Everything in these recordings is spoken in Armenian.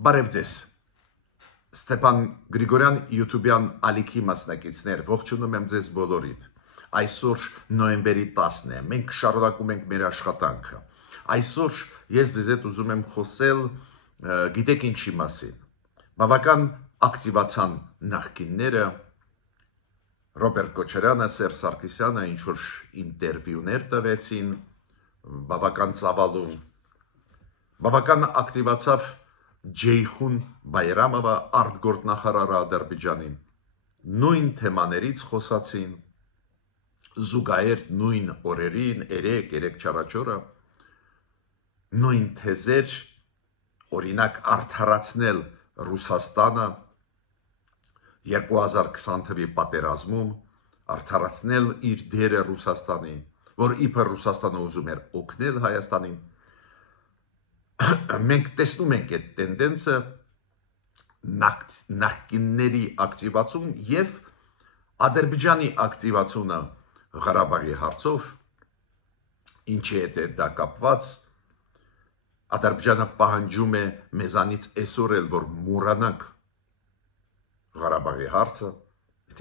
Բարև ձեզ, Ստեփան Գրիգորյան YouTube-յան ալիքի մասնակիցներ, ողջունում եմ ձեզ բոլորիդ։ Այսօր նոյեմբերի 10-ն է, մենք շարունակում ենք մեր աշխատանքը։ Այսօր ես ձեզ հետ ուզում եմ խոսել, գիտեք ինչի մասին։ Բավական ակտիվացան նախկինները, Ռոբերտ Քոչարյանը, Սերժ Սարգսյանը ինչ-որ ինտերվյուներ տվեցին, բավական ծավալուն, բավական ակտիվացավ Ջեյխուն Բայրամովը, արտգործնախարարը Ադրբեջանի, նույն թեմաներից խոսացին, զուգահեռ նույն օրերին, երեք չառաջորը, նույն թեզեր, օրինակ արդարացնել Ռուսաստանը 2020 թվականի պատերազմում, արդարացնել իր դերը Ռուսաստանին, որ իբր Ռուսաստանը ուզում էր օգնել Հայաստանին։ Մենք տեսնում ենք այդ տենդենսը նախկինների ակտիվացում և Ադրբեջանի ակտիվացումը Ղարաբաղի հարցով, ինչի հետ է դա կապված, Ադրբեջանը պահանջում է մեզանից այսօր էլ, որ մոռանանք Ղարաբաղի հարցը,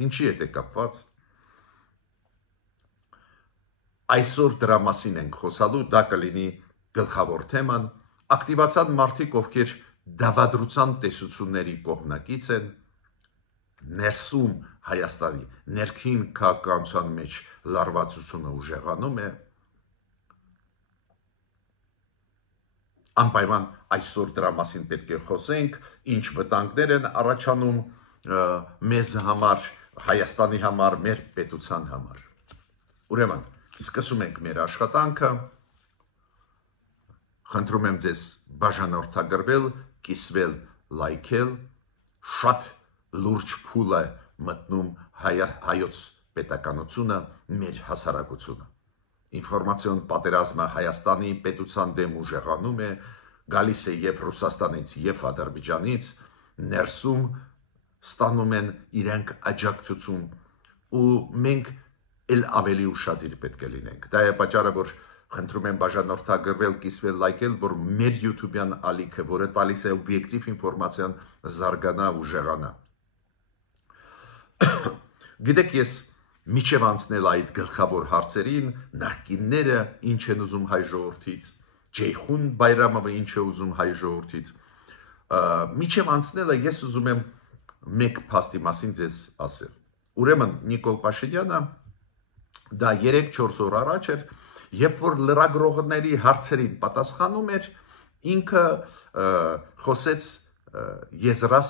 ինչի հետ է կապված։ Այսօր դրա մասին ենք խոսալու, դա կլինի գլխավոր թեման, ակտիվացան մարդիկ, ովքեր դավադրության տեսությունների կողմնակից են, ներսում Հայաստանի ներքին քաղաքականության մեջ լարվածությունը ուժեղանում է, անպայման այսօր դրա մասին պետք է խոսենք, ինչ վտանգներ են առաջանում մեզ համար, Հայաստանի համար, մեր պետության համար։ Ուրեմն, սկսում ենք մեր աշխատանքը, խնդրում եմ ձեզ բաժանորդագրվել, կիսվել, լայքել, շատ լուրջ փուլ է մտնում հայոց պետականությունը, մեր հասարակությունը։ Ինֆորմացիոն պատերազմը Հայաստանի պետության դեմ ուժեղանում է, գալիս է և Ռուսաստանից, և Ադրբեջանից, ներսում ստանում են իրենք աջակցություն ու մենք էլ ավելի ուշադիր պետք է լինենք։ Դա է պատճառը, որ խնդրում եմ բաժանորդագրվել, կիսվել, լայքել, որ մեր YouTube-յան ալիքը, որը տալիս է օբյեկտիվ ինֆորմացիան, զարգանա, ուժեղանա։ Գիտեք, ես միջև անցնել այդ գլխավոր հարցերին, նախկինները ինչ են ուզում հայ ժողովրդից, Ջեյխուն Բայրամովը ինչ է ուզում հայ ժողովրդից, միջև անցնելը ես ուզում եմ մեկ փաստի մասին ձեզ ասել։ Ուրեմն Նիկոլ Փաշինյանը դա 3-4 օր առաջ էր, երբ որ լրագրողների հարցերին պատասխանում էր, ինքը խոսեց Եզրաս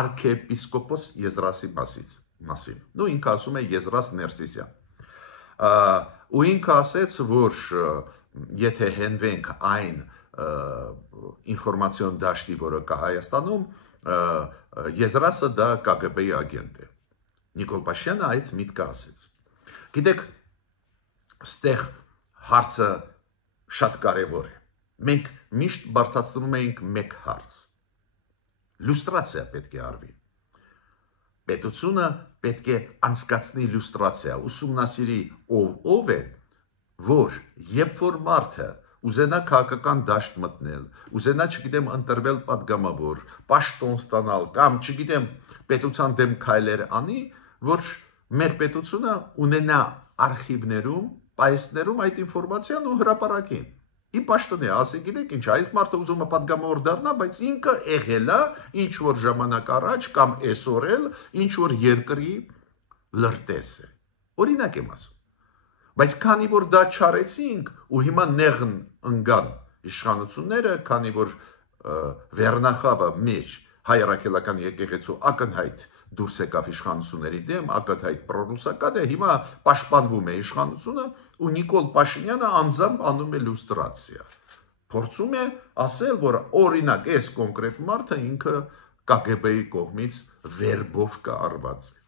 արքեպիսկոպոս Եզրասի մասին։ Նու ինքը ասում է Եզրաս Ներսիսյան։ Ու ինքը ասեց, որ եթե հենվենք այն ինֆորմացիոն դաշտի, որը կա Հայաստանում, Եզրասը դա KGB-ի ագենտ է։ Նիկոլ Փաշինյանը այդ միտքը ասեց։ Գիտեք, ստեղ հարցը շատ կարևոր է։ Մենք միշտ բարձրացնում ենք մեկ հարց։ Լյուստրացիա պետք է արվի։ Պետությունը պետք է անցկացնի լյուստրացիա, ուսումնասիրի ով է, որ երբ որ մարդը ուզենա քաղաքական դաշտ մտնել, ուզենա, չգիտեմ, ընտրվել պատգամավոր, պաշտոն ստանալ կամ, չգիտեմ, պետության դեմ քայլեր անի, որ մեր պետությունը ունենա արխիվներում, պայեսներում այդ ինֆորմացիան ու հրապարակի։ Ի պաշտոնե, ասի, գիտեք ինչ, այս մարդը ուզում է պատգամավոր դառնա, բայց ինքը եղել է ինչ որ ժամանակ առաջ կամ այսօր էլ ինչ որ երկրի լրտես է։ Օրինակ եմ ասում։ Բայց քանի որ դա չարեցինք ու հիմա նեղն ընկան իշխանությունները, քանի որ Վերնախավը մեր հայ առաքելական եկեղեցու ակնհայտ դուրս եկավ իշխանությունների դեմ, ակնհայտ պրոռուսական է, հիմա պաշտպանվում է իշխանությունը ու Նիկոլ Փաշինյանը անձամբ անում է լյուստրացիա։ Փորձում է ասել, որ օրինակ այս կոնկրետ մարդը ինքը KGB-ի կողմից վերբով կառված է։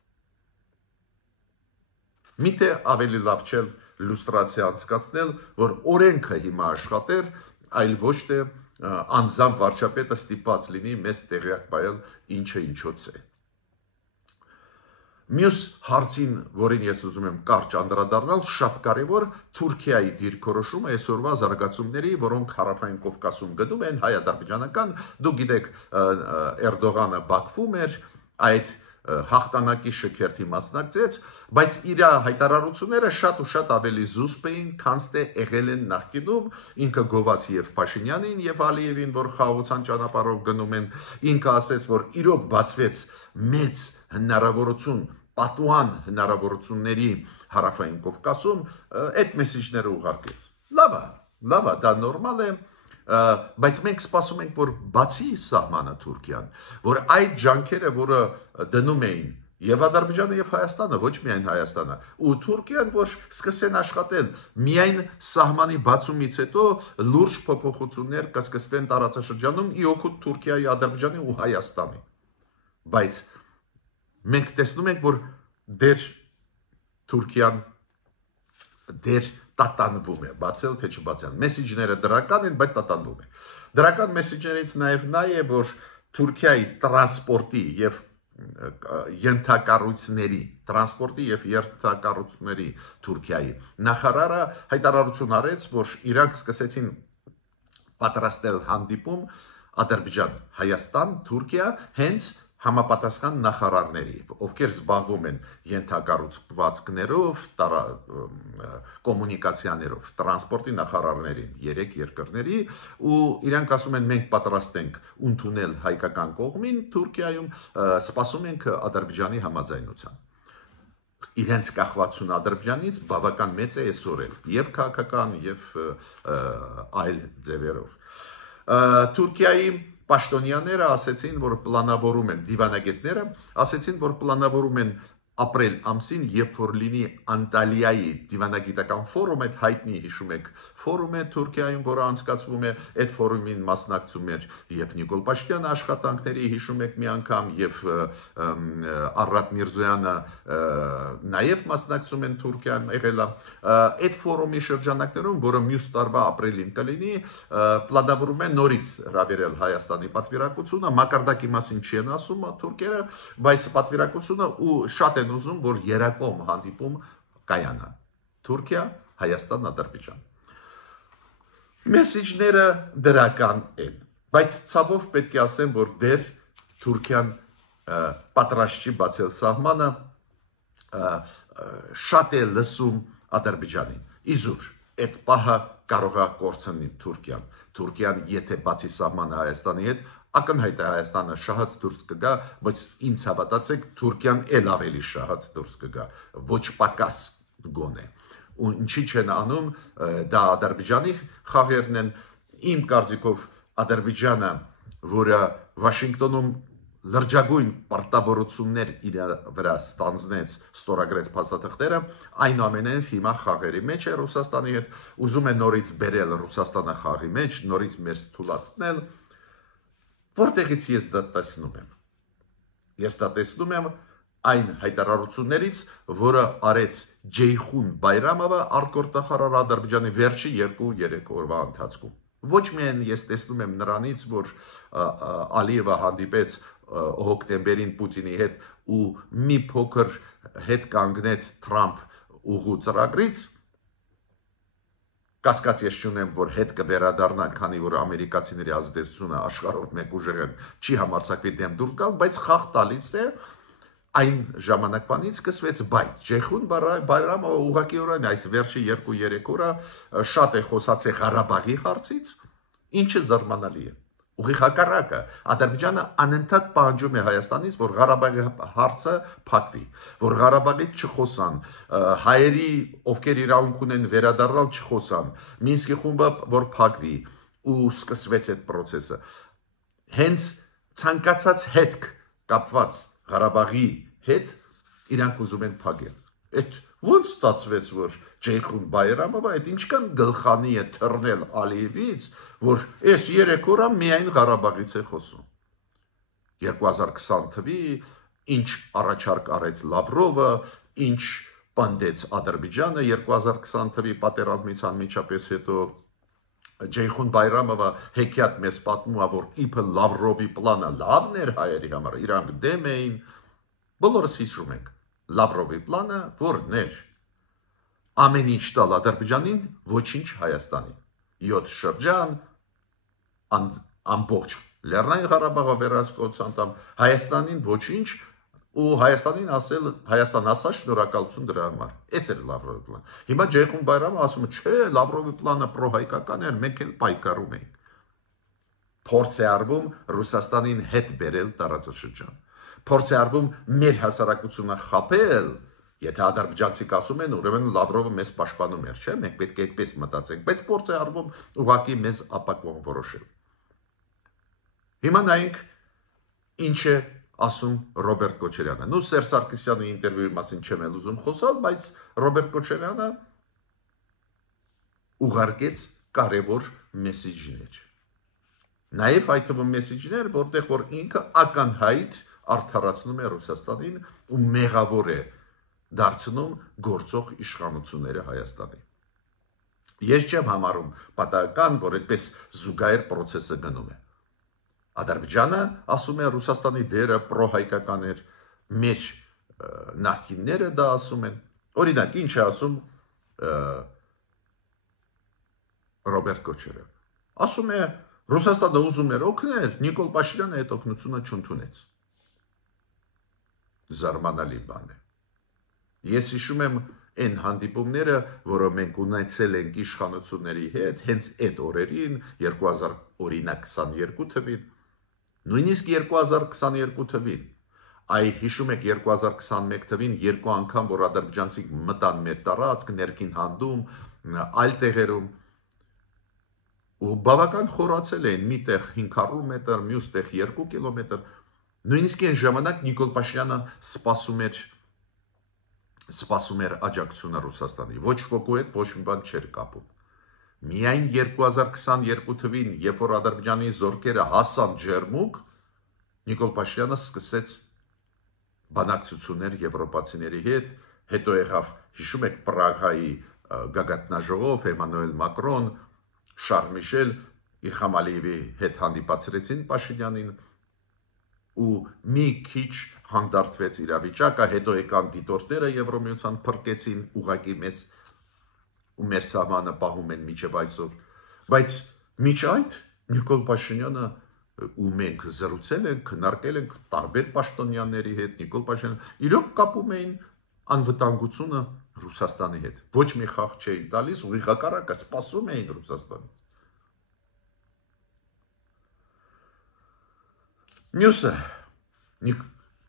Միթե ավելի լավ չէ լյուստրացիա անցկացնել, որ օրենքը հիմա աշխատեր, այլ ոչ թե անձամբ վարչապետը ստիպված լինի մեզ տեղյակ բայել ինչը ինչոց է։ Մյուս հարցին, որին ես ուզում եմ կարճ անդրադառնալ, շատ կարևոր Թուրքիայի դիրքորոշումը այսօրվա զարգացումների, որոնք Հարավային Կովկասում գնում են հայ-ադրբեջանական, դուք գիտեք, Էրդողանը Բաքվում էր, այդ հաղթանակի շքերթի մասնակցեց, բայց իր հայտարարությունները շատ ու շատ ավելի զուսպ էին, քան թե եղել են նախկինում, ինքը գոված եւ Փաշինյանին եւ Ալիևին, որ խաղաղության ճանապարհով գնում են, ինքը ասեց, որ իրոք բացվեց մեծ հնարավորություն, պատուհան հնարավորությունների Հարավային Կովկասում, այդ մեսեջները ուղարկեց։ Լավ է, դա նորմալ է, բայց մենք սպասում ենք, որ բացի սահմանը Թուրքիան, որ այդ ջանքերը, որը դնում էին եւ Ադրբեջանը եւ Հայաստանը, ոչ միայն Հայաստանը, ու Թուրքիան, որ սկսեն աշխատել միայն սահմանի բացումից հետո լուրջ փոփոխություններ կսկսվեն տարածաշրջանում ի օգուտ Թուրքիայի, Ադրբեջանի ու Հայաստանի։ Բայց մենք տեսնում ենք, որ դեր Թուրքիան դեր տատանվում է, բացել թե չբացել։ Մեսեջները դրական են, բայց տատանվում է։ Դրական մեսեջներից նաև նա է, որ Թուրքիայի տրանսպորտի եւ ենթակառույցների Թուրքիայի նախարարը հայտարարություն արեց, որ իրանք սկսեցին պատրաստել հանդիպում Ադրբեջան, Հայաստան, Թուրքիա, հենց համապատասխան նախարարների, ովքեր զբաղվում են ենթակառուցվածքներով, կոմունիկացիաներով, տրանսպորտի նախարարներին, 3 երկրների, ու իրանք ասում են, մենք պատրաստ ենք ընդունել հայկական կողմին Թուրքիայում, սպասում ենք Ադրբեջանի համաձայնության։ Իրենց կախվածությունը Ադրբեջանից բավական մեծ է այսօր էլ, եւ քաղաքական, եւ այլ ձևերով։ Թուրքիայի պաշտոնյաները ասեցին, որ պլանավորում են, դիվանագետները ասեցին, որ պլանավորում են ապրիլ ամսին, երբ որ լինի Անտալիայի դիվանագիտական ֆորում, այդ հայտնի հիշում եք ֆորում է Թուրքիայում, որը անցկացվում է, այդ ֆորումին մասնակցում էր եւ Նիկոլ Փաշինյանը աշխատանքների, հիշում եք մի անգամ, եւ Արարատ Միրզոյանը նաեւ մասնակցում են Թուրքիայում եղել է։ Այդ ֆորումի շրջանակներում, որը մյուս տարվա ապրիլին կլինի, պլանավորում են նորից հրավիրել Հայաստանի պատվիրակությունը, մակարդակի մասին չեն ասում թուրքերը, բայց պատվիրակությունը ու շատ են ուզում, որ երակոմ հանդիպում կայանա։ Թուրքիա, Հայաստան, Ադրբեջան։ Մեսեջները դրական են, բայց ցավով պետք է ասեմ, որ դեռ Թուրքիան պատրաստ չի բացել սահմանը, շատ է լսում Ադրբեջանին։ Իզուր, այդ պահը կարող է կորցնել Թուրքիան։ Թուրքիան, եթե բացի սահմանը Հայաստանի հետ, ակնհայտ է Հայաստանը շահած դուրս կգա, բայց ինձ հավատացեք, Թուրքիան էլ ավելի շահած դուրս կգա, ոչ պակաս գոնե։ Ու ինչի չեն անում, դա Ադրբեջանի խաղերն են, իմ կարծիքով Ադրբեջանը, որը Վաշինգտոնում լրջագույն պարտավորություններ իր վրա ստանձնեց, ստորագրեց փաստաթղթերը, այնուամենայնիվ հիմա խաղերի մեջ է Ռուսաստանի հետ, ուզում է նորից բերել Ռուսաստանը խաղի մեջ, նորից մեզ թուլացնել։ Որտեղից ես դա տեսնում եմ։ Ես դա տեսնում եմ այն հայտարարություններից, որը արեց Ջեյխուն Բայրամովը, արտգործնախարար Ադրբեջանի վերջի 2-3 օրվա ընթացքում։ Ոչ միայն ես տեսնում եմ նրանից, որ Ալիևը հանդիպեց հոկտեմբերին Պուտինի հետ ու մի փոքր հետ կանգնեց Թրամփ ուղու ծրագրից, կասկած ես չունեմ, որ հետ կվերադառնա, քանի որ ամերիկացիների ազդեցությունը աշխարհով մեկ ուժեղ են, չի համարձակվի դեմ դուրս գալ, բայց խաղ տալիս է այն ժամանակվանից սկսվեց բայց Ջեյխուն Բայրամովը ուղղակիորեն այս վերջի 2-3 օրը շատ է խոսացել Ղարաբաղի հարցից, ինչը զարմանալի է։ Ուղիղ հակառակը, Ադրբեջանը անընդհատ պահանջում է Հայաստանից, որ Ղարաբաղի հարցը փակվի, որ Ղարաբաղից չխոսան, հայերի, ովքեր իրավունք ունեն վերադառնալ չխոսան, Մինսկի խումբը որ փակվի, ու սկսվեց այդ process-ը։ Հենց ցանկացած հետք կապված Ղարաբաղի հետ իրանք ուզում են փակել։ Այդ ոնց ստացվեց, որ Ջեյխուն Բայրամովը այդ ինչքան գլխանի է թռնել Ալիևից, որ այս 3 օրը միայն Ղարաբաղից է խոսում։ 2020 թվի ինչ առաջարկ արեց Լավրովը, ինչ պնդեց Ադրբեջանը 2020 թվի պատերազմից անմիջապես հետո Ջեյխուն Բայրամովը հեքիաթ մեզ պատմում է, որ իբր Լավրովի պլանը լավն էր հայերի համար, իրանք դեմ էին, բոլորս հիշում ենք։ Լավրովի պլանը որն էր ամեն ինչ տալ Ադրբեջանին, ոչինչ Հայաստանին 7 շրջան ամբողջ Լեռնային Ղարաբաղը վերահսկողության տամ Հայաստանին ոչինչ ու Հայաստանին ասել Հայաստան ասա շնորհակալություն դրա համար էս էր Լավրովի պլանը հիմա Ջեյխուն Բայրամը ասում է չէ Լավրովի պլանը պրոհայկական էր մենք էլ պայքարում ենք փորձ է արվում Ռուսաստանին հետ բերել տարածաշրջան փորձ է արվում մեր հասարակությունը խաբել եթե ադրբեջանցիք ասում են ուրեմն Լավրովը մեզ պաշտպանում էր չէ մենք պետք է այդպես մտածենք բայց փորձ է արվում ուղղակի մեզ ապակող որոշել Հիմա նայենք ինչ է ասում Ռոբերտ Քոչարյանը։ Նու Սերժ Սարգսյանի ինտերվյուի մասին չեմ էլ ուզում խոսալ, բայց Ռոբերտ Քոչարյանը ուղարկեց կարևոր մեսեջներ։ Նաև այդ թվում մեսեջներ, որտեղ որ ինքը ակնհայտ արդարացնում է Ռուսաստանին ու մեղավոր է դարձնում գործող իշխանությունները Հայաստանի։ Ես չեմ համարում պատահական, որ այդպես զուգահեռ process-ը գնում է։ Ադրբեջանը ասում է Ռուսաստանի դերը պրոհայկական էր, մեր նախկինները դա ասում են։ Օրինակ, ինչ է ասում Ռոբերտ Քոչարյանը։ Ասում է Ռուսաստանը ուզում էր օգնել, Նիկոլ Փաշինյանը այդ օգնությունը չընդունեց։ Զարմանալի բան է։ Ես հիշում եմ այն հանդիպումները, որը մենք ունեցել ենք իշխանությունների հետ, հենց այդ օրերին 2022 թվին Նույնիսկ 2022 թվին, այ հիշում եք 2021 թվին երկու անգամ, որ ադրբեջանցիք մտան մեր տարածք, ներքին հանդում, այլ տեղերում, ու բավական խորացել էին, մի տեղ 500 մետր, մյուս տեղ 2 կիլոմետր, նույնիսկ այն ժամանակ Նիկոլ Փաշինյանը սպասում էր աջակցությունը Ռուսաստանի, ոչ ոքի հետ ոչ մի բան չէր կապում։ Միայն 2022 թվին, երբ որ Ադրբեջանի զորքերը հասան Ջերմուկ, Նիկոլ Փաշինյանը սկսեց բանակցություններ եվրոպացիների հետ, հետո եղավ, հիշում եք, Պրագայի գագաթնաժողով, Էմանուել Մակրոն, Շարլ Միշել, Իլհամ Ալիևի հետ հանդիպացրեցին Փաշինյանին ու մի քիչ հանդարտվեց իրավիճակը, հետո եկան դիտորդները Եվրոմիության փրկեցին ուղղակի մեզ ու մեր սահմանը պահում են մինչև այսօր, բայց միջ այդ Նիկոլ Փաշինյանը ու մենք զրուցել ենք, քննարկել ենք տարբեր պաշտոնյաների հետ, Նիկոլ Փաշինյանը իրոք կապում էին անվտանգությունը Ռուսաստանի հետ, ոչ մի խաղ չէին տալիս, ուղիղ հակառակը սպասում էին Ռուսաստանից։ Մյուսը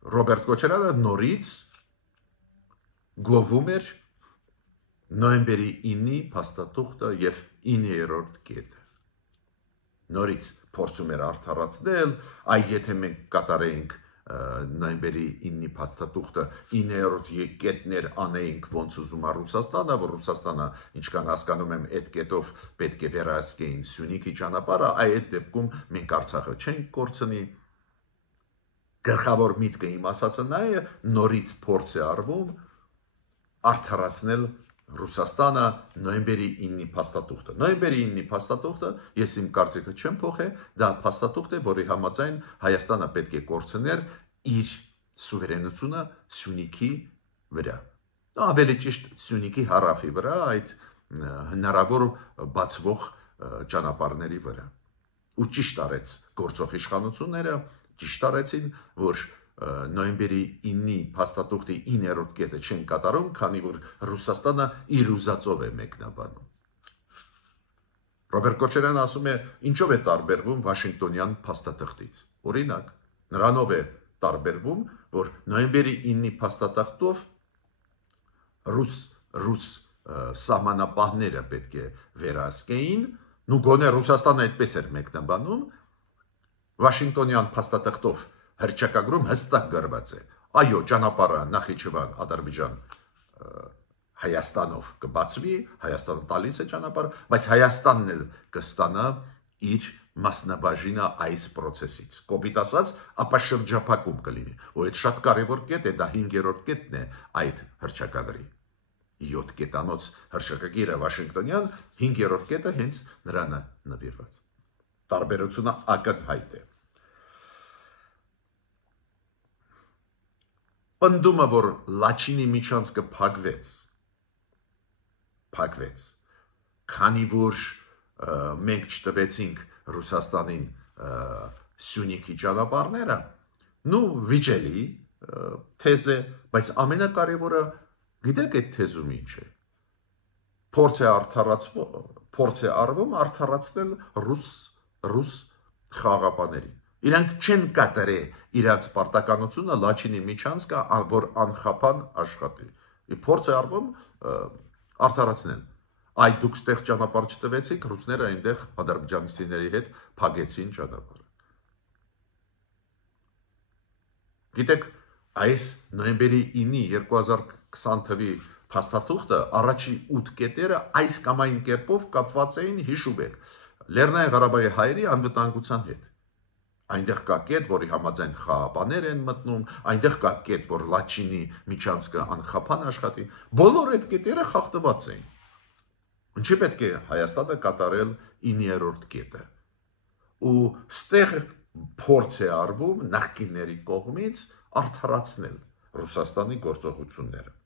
Ռոբերտ Քոչարյանը նորից գովում էր նոյեմբերի 9-ի փաստաթուղթը եւ 9-րդ կետը։ Նորից փորձում էր արդարացնել, այ եթե մենք կատարեինք նոյեմբերի 9-ի փաստաթուղթը 9-րդ կետներ անեինք ոնց ուզում է Ռուսաստանը, որ Ռուսաստանը ինչքան հասկանում եմ այդ կետով պետք է վերահսկեին Սյունիքի ճանապարհը, այդ դեպքում մենք Արցախը չենք կորցնի։ Գլխավոր միտքը իմ ասածը նա է, նորից փորձ է արվում արդարացնել Ռուսաստանը նոյեմբերի 9-ի փաստաթուղթը։ Նոյեմբերի 9-ի փաստաթուղթը, ես իմ կարծիքը չեմ փոխել, դա փաստաթուղթ է, որի համաձայն Հայաստանը պետք է կորցներ իր սուվերենությունը Սյունիքի վրա։ Ավելի ճիշտ Սյունիքի հարավի վրա, այդ հնարավոր բացվող ճանապարհների վրա։ Ու ճիշտ արեց գործող իշխանությունները, ճիշտ արեցին, որ նոյեմբերի 9-ի փաստաթուղթի 9-րդ կետը չեն կատարում, քանի որ Ռուսաստանը իր ուզածով է մեկնաբանում։ Ռոբերտ Քոչարյանը ասում է, ինչով է տարբերվում Վաշինգտոնյան փաստաթղթից։ Օրինակ, նրանով է տարբերվում, որ նոյեմբերի 9-ի փաստաթղթով ռուս սահմանապահները պետք է վերահսկեին, ու գոնե Ռուսաստանը այդպես էր մեկնաբանում, Վաշինգտոնյան փաստաթղթով հռչակագրում հստակ գրված է, այո, ճանապարհը Նախիջևան, Ադրբեջան, Հայաստանով կբացվի, Հայաստանը տալիս է ճանապարհը, բայց Հայաստանն էլ կստանա իր մասնաբաժինը այս process-ից։ Կոպիտ ասած, ապա շրջափակում կլինի, որ այդ շատ կարևոր կետ է, դա 5-րդ կետն է այդ հռչակագրի։ 7 կետանոց հռչակագիրը Վաշինգտոնյան, 5-րդ կետը հենց նրան է նվիրված։ Տարբերությունը ակնհայտ է։ պնդումը, որ Լաչինի միջանցքը փակվեց, քանի որ մենք չտվեցինք Ռուսաստանին Սյունիքի ճանապարհները, վիճելի թեզ է, բայց ամենակարևորը գիտեք այդ թեզում ինչ է, փորձ է արվում արդարացնել ռուս խաղաղապաներին, իրանք չեն կատարել իրաց պարտականությունը Լաչինի միջանցքը, որ անխափան աշխատի, փորձ է արվում արդարացնել, այդ դուք ստեղ ճանապարհ չտվեցիք, ռուսները այնտեղ ադրբեջանցիների հետ փակեցին ճանապարհը։ Գիտեք, այս նոյեմբերի 9-ի 2020 թվականի փաստաթուղթը առաջի 8 կետերը այս կամ այն կերպով կապված էին, հիշում եք, Լեռնային Ղարաբաղի հայերի անվտանգության հետ։ Այնտեղ կա կետ, որի համաձայն խաղաղապահներ են մտնում, այնտեղ կա կետ, որ Լաչինի միջանցքը անխափան աշխատի, բոլոր այդ կետերը խախտված էին։ Ինչի պետք է Հայաստանը կատարել 9-րդ կետը։ Ու ստեղ փորձ է արվում նախկինների կողմից արդարացնել Ռուսաստանի գործողությունները։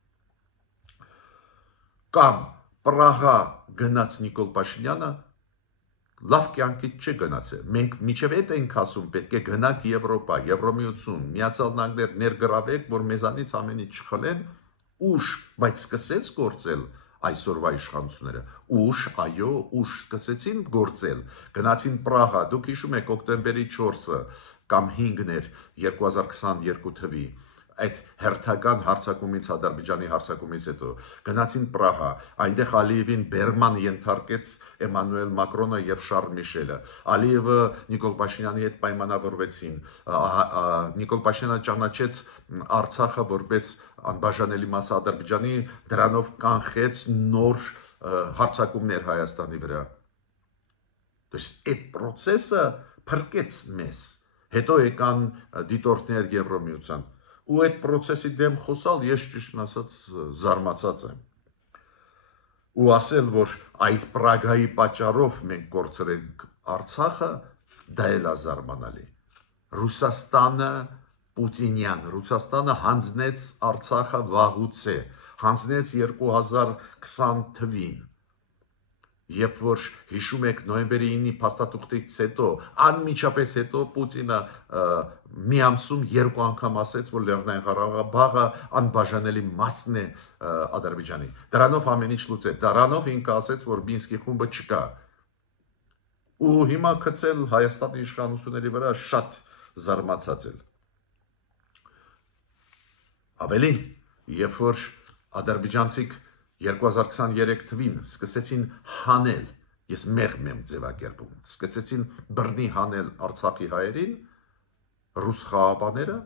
Կամ Պրահա գնաց Նիկոլ Փաշինյանը լավ կյանքից չի գնացել։ Մենք միջև այդ ենք ասում, պետք է գնանք Եվրոպա, Եվրոմիություն, Միացյալ Նահանգներ ներգրավեք, որ մեզանից ամեն ինչ չխլեն, ուշ, բայց սկսեց գործել այսօրվա իշխանությունները։ Ուշ, այո, ուշ սկսեցին գործել։ Գնացին Պրահա, դուք հիշում եք օկտեմբերի 4-ը կամ 5-ն էր 2022 թվականի այդ հերթական հարձակումից, Ադրբեջանի հարձակումից հետո գնացին Պրահա, այնտեղ Ալիևին բերման ենթարկեց Էմանուել Մակրոնը եւ Շարլ Միշելը։ Ալիևը Նիկոլ Փաշինյանի հետ պայմանավորվեցին։ Նիկոլ Փաշինյանը ճանաչեց Արցախը որպես անբաժանելի մաս Ադրբեջանի, դրանով կանխեց նոր հարձակումներ Հայաստանի վրա։ Այդ process-ը փրկեց մեզ։ Հետո եկան դիտորդներ Եվրոմիության։ Ու այդ process-ի դեմ խոսալ ես ճիշտն ասած զարմացած եմ։ Ու ասել, որ այդ Պրագայի պատճառով մենք կորցրենք Արցախը, դա էլ է զարմանալի։ Ռուսաստանը Պուտինյան, Ռուսաստանը հանձնեց Արցախը վաղուց է, հանձնեց 2020 թվին։ Երբ որ հիշում եք նոյեմբերի 9-ի փաստաթուղթից հետո, անմիջապես հետո Պուտինը մի ամսում 2 անգամ ասեց, որ Լեռնային Ղարաբաղը անբաժանելի մասն է Ադրբեջանի։ Դրանով ամեն ինչ լուծեց։ Դրանով ինքը ասեց, որ Մինսկի խումբը չկա։ Ու հիմա գցել Հայաստանի իշխանությունների վրա շատ զարմացած եմ։ Ավելին, երբ որ ադրբեջանցիք 2023 թվին սկսեցին հանել, ես մեղմ եմ ձևակերպում, սկսեցին բռնի հանել Արցախի հայերին, ռուս խաղաղապահները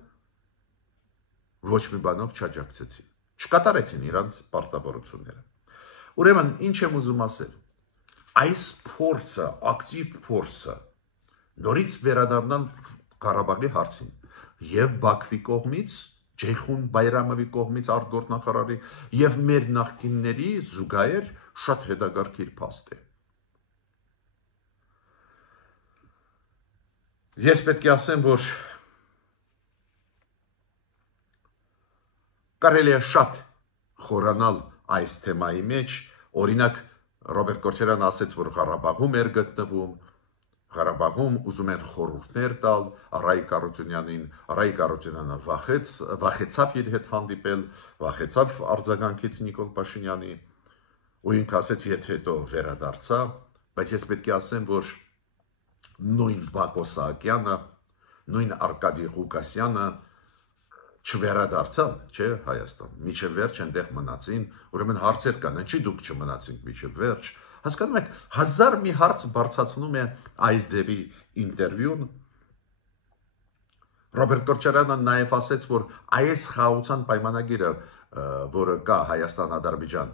ոչ մի բանով չաջակցեցին, չկատարեցին իրանց պարտավորությունները։ Ուրեմն, ինչ եմ ուզում ասել, այս փորձը, ակտիվ փորձը, նորից վերադառնալ Ղարաբաղի հարցին եւ Բաքվի կողմից, Ջեյխուն Բայրամովի կողմից արտգործնախարարի եւ մեր նախկինների զուգահեռ շատ հետաքրքիր փաստ է։ Ես պետք է ասեմ, որ կարելի է շատ խորանալ այս թեմայի մեջ, օրինակ Ռոբերտ Քոչարյանն ասեց, որ Ղարաբաղում էր գտնվում, Ղարաբաղում ուզում են խորհուրդներ տալ Արայիկ Արությունյանին, Արայիկ Արությունյանը վախեցավ իր հետ հանդիպել, վախեցավ արձագանքից Նիկոլ Փաշինյանի, ու ինքը ասեց, եթե հետո վերադարձա, բայց ես պետք է ասեմ, որ նույն Բակո Սահակյանը, նույն Արկադի Ղուկասյանը չվերադարձան, չէ, Հայաստան, միջև վերջ այնտեղ մնացին, ուրեմն հարցեր կան, ինչի դուք չմնացինք միջև վերջ։ Հասկանում եք, 1000 մի հարց բարձրացնում է այս ձևի ինտերվյուն։ Ռոբերտ Քոչարյանը նաև ասեց, որ այս խաղաղության պայմանագիրը, որը կա Հայաստան-Ադրբեջան,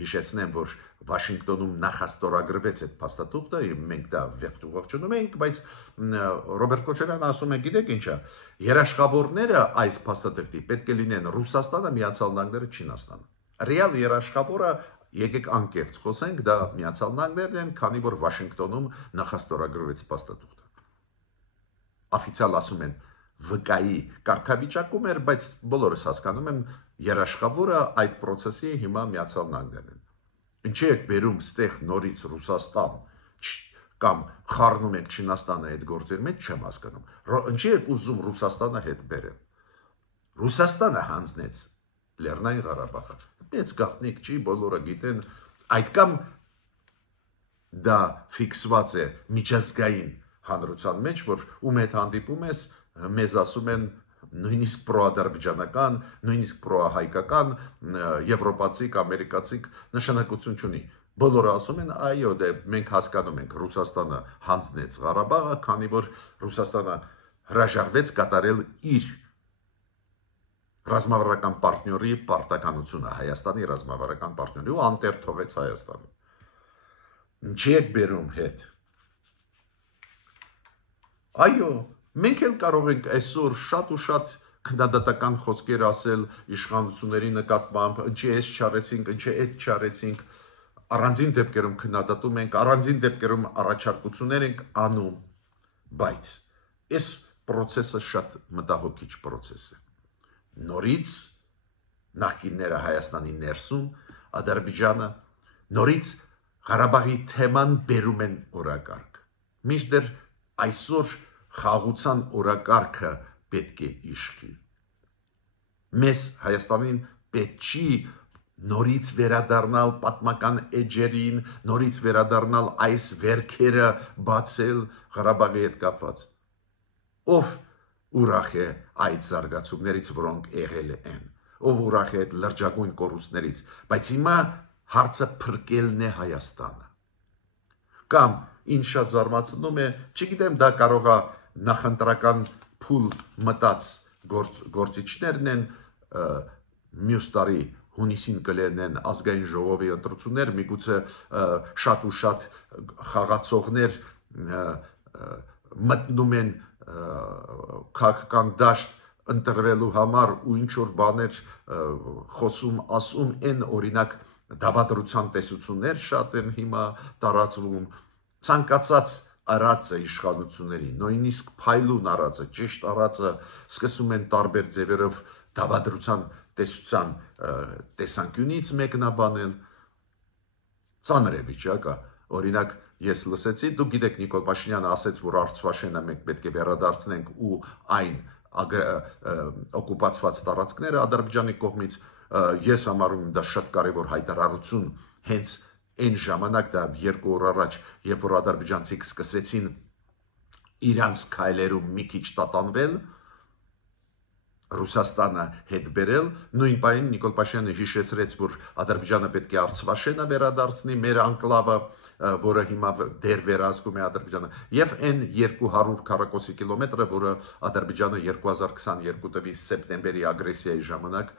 հիշեցնեմ, որ Վաշինգտոնում նախաստորագրվեց այդ փաստաթուղթը, մենք դա վեղճուղողջնում ենք, բայց Ռոբերտ Քոչարյանը ասում է, գիտեք ինչա, երաշխավորները այս փաստաթղթի պետք է լինեն Ռուսաստանը, Միացյալ Նահանգները, Չինաստանը։ Ռեալ երաշխավորը եկեք անկեղծ խոսենք, դա Միացյալ Նահանգներն են, քանի որ Վաշինգտոնում նախաստորագրվեց փաստաթուղթը։ Օֆիցիալ ասում են վկայի կարգավիճակում էր, բայց բոլորս հասկանում են երաշխավորը այդ process-ի հիմա Միացյալ Նահանգներն են։ Ինչի եք բերում ստեղ նորից Ռուսաստան կամ խառնում եք Չինաստանը այդ գործերի մեջ, չեմ հասկանում։ Ինչի եք ուզում Ռուսաստանը հետ բերել։ Ռուսաստանը հանձնեց Լեռնային Ղարաբաղը։ Մեծ գաղտնիք չի, բոլորը գիտեն, այդքան դա ֆիքսված է միջազգային հանրության մեջ, որ ում հետ հանդիպում ես, մեզ ասում են նույնիսկ պրոադրբեջանական, նույնիսկ պրոհայկական, եվրոպացիք, ամերիկացիք նշանակություն չունի։ Բոլորը ասում են, այո, դե մենք հասկանում ենք, Ռուսաստանը հանձնեց Ղարաբաղը, քանի որ Ռուսաստանը հրաժարվեց կատարել իր ռազմավարական պարտների պարտականությունը, Հայաստանի ռազմավարական պարտների ու անտեր թողեց Հայաստանը։ Ինչի եք բերում հետ։ Այո, մենք էլ կարող ենք այսօր շատ ու շատ քննադատական խոսքեր ասել իշխանությունների նկատմամբ, ինչի էս չարեցինք, ինչի այդ չարեցինք, առանձին դեպքերում քննադատում ենք, առանձին դեպքերում առաջարկություններ ենք անում, բայց այս process-ը շատ մտահոգիչ process է։ Նորից նախկինները Հայաստանի ներսում, Ադրբեջանը, նորից Ղարաբաղի թեման բերում են օրակարգ։ Մինչդեռ այսօր խաղաղության օրակարգը պետք է իշխի։ Մեզ Հայաստանին պետք չի նորից վերադառնալ պատմական էջերին, նորից վերադառնալ այս վերքերը բացել Ղարաբաղի հետ կապված։ Ով ուրախ է այդ զարգացումներից, որոնք եղել են, ով ուրախ է այդ լրջագույն կորուստներից, բայց հիմա հարցը փրկելն է Հայաստանը։ Կամ ինչ շատ զարմացնում է, չգիտեմ, դա կարող է նախընտրական փուլ մտած գործիչներն են, մյուս տարի հունիսին կլինեն ազգային ժողովի ընտրություններ, միգուցե շատ ու շատ խաղացողներ մտնում են քաղաքական դաշտ ընտրվելու համար ու ինչ որ բաներ խոսում, ասում են, օրինակ դավադրության տեսություններ շատ են հիմա տարածվում, ցանկացած արածը իշխանությունների, նույնիսկ փայլուն արածը, ճիշտ արածը սկսում են տարբեր ձևերով դավադրության տեսության տեսանկյունից մեկնաբանել, ծանր է վիճակը, օրինակ ես լսեցի, դուք գիտեք Նիկոլ Փաշինյանը ասեց, որ Արցախը մենք պետք է վերադարձնենք ու այն օկուպացված տարածքները Ադրբեջանի կողմից, ես համարում եմ դա շատ կարևոր հայտարարություն, հենց այն ժամանակ դա 2 օր առաջ, երբ որ ադրբեջանցիք սկսեցին իրանց քայլերում մի քիչ տատանվել, Ռուսաստանը հետ բերել, նույն պահին Նիկոլ Փաշինյանը հիշեցրեց, որ Ադրբեջանը պետք է Արցախը վերադարձնի մեր անկլավը, որը հիմա դեր վերահսկում է Ադրբեջանը, եւ այն 200 քառակուսի կիլոմետրը, որը Ադրբեջանը 2022 թվականի սեպտեմբերի ագրեսիայի ժամանակ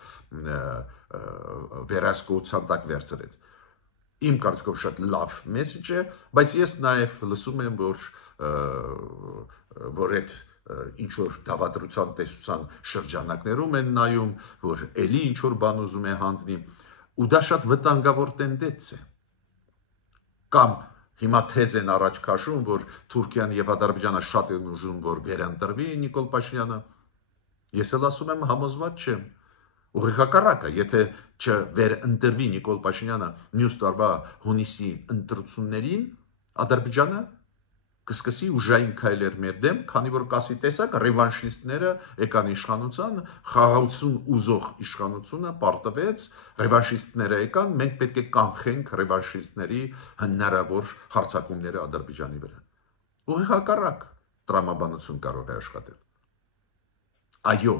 վերահսկողության տակ վերցրեց։ Իմ կարծիքով շատ լավ մեսեջ է, բայց ես նաեւ լսում եմ, որ այդ ինչ որ դավադրության տեսության շրջանակներում են նայում, որ էլի ինչ որ բան ուզում է հանձնի, ու դա շատ վտանգավոր տենդենց է։ Կամ հիմա թեզ են առաջ քաշում, որ Թուրքիան եւ Ադրբեջանը շատ են ուզում, որ վերընտրվի Նիկոլ Փաշինյանը։ Ես էլ ասում եմ, համոզված չեմ։ Ուղղակի հակառակը, եթե չվերընտրվի Նիկոլ Փաշինյանը մյուս տարվա հունիսի ընտրություններին, Ադրբեջանը կսկսի ուժային քայլեր մեր դեմ, քանի որ կասի տեսակ ռևանշիստները եկան իշխանության, խաղաղություն ուզող իշխանությունը պարտվեց, ռևանշիստները եկան, մենք պետք է կանխենք ռևանշիստների հնարավոր հարձակումները Ադրբեջանի վրա։ Ուղղակի հակառակ տրամաբանություն կարող է աշխատել։ Այո,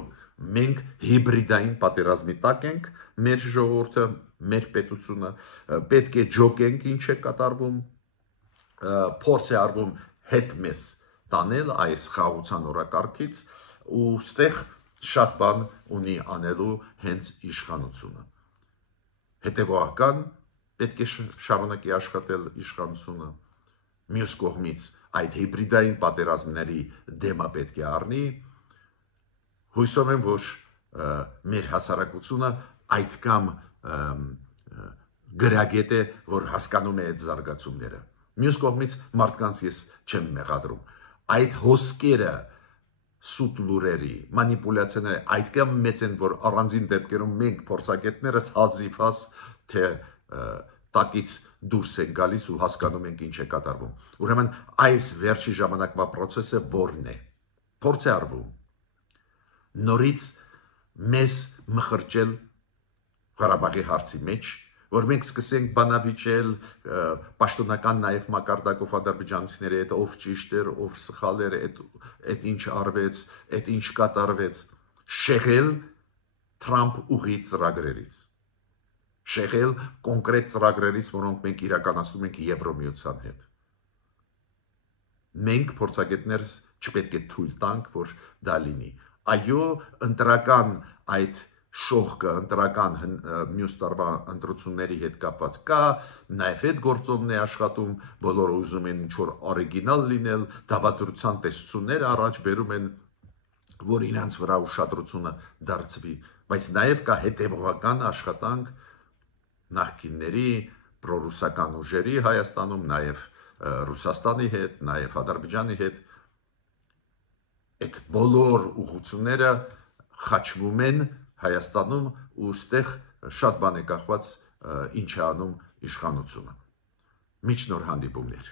մենք հիբրիդային պատերազմի տակ ենք, մեր ժողովուրդը, մեր պետությունը, պետք է ջոկենք ինչ է կատարվում, փորձ է արվում հետ մեզ տանել այս խաղաղության օրակարգից ու ստեղ շատ բան ունի անելու հենց իշխանությունը։ Հետևողական պետք է շարունակի աշխատել իշխանությունը, մյուս կողմից այդ հիբրիդային պատերազմների դեմը պետք է առնի, հույսով եմ, որ մեր հասարակությունը այդքան գրագետ է, որ հասկանում է այդ զարգացումները։ Մյուս կողմից մարդկանց ես չեմ մեղադրում։ Այդ հոսքերը սուտ լուրերի, մանիպուլյացիաների այդքան մեծ են, որ առանձին դեպքերում մենք փորձագետներս հազիվհազ թե տակից դուրս են գալիս ու հասկանում ենք ինչ է կատարվում։ Ուրեմն այս վերջի ժամանակվա process-ը որն է։ Փորձ է արվում նորից մեզ մխրճել Ղարաբաղի հարցի մեջ, որ մենք սկսենք բանավիճել պաշտոնական նաև մակարդակով ադրբեջանցիների հետ, ով ճիշտ էր, ով սխալ էր, այդ ինչ արվեց, այդ ինչ կատարվեց, շեղել Թրամփ ուղի ծրագրերից, շեղել կոնկրետ ծրագրերից, որոնք մենք իրականացնում ենք Եվրոմիության հետ։ Մենք փորձագետներս չպետք է թույլ տանք, որ դա լինի։ Այո, ընտրական այդ շողկը, ընտրական մյուս տարվա ընտրությունների հետ կապված կա, նաև այդ գործոնն է աշխատում, բոլորը ուզում են ինչ-որ օրիգինալ լինել, դավադրության տեսությունները առաջ բերում են, որ իրենց վրա ուշադրությունը դարձվի, բայց նաև կա հետևողական աշխատանք նախկինների պրոռուսական ուժերի Հայաստանում, նաև Ռուսաստանի հետ, նաև Ադրբեջանի հետ, այդ բոլոր ուղղությունները խաչվում են Հայաստանում ու ստեղ շատ բան է կախված ինչ է անում իշխանությունը։ Մինչ նոր հանդիպումներ։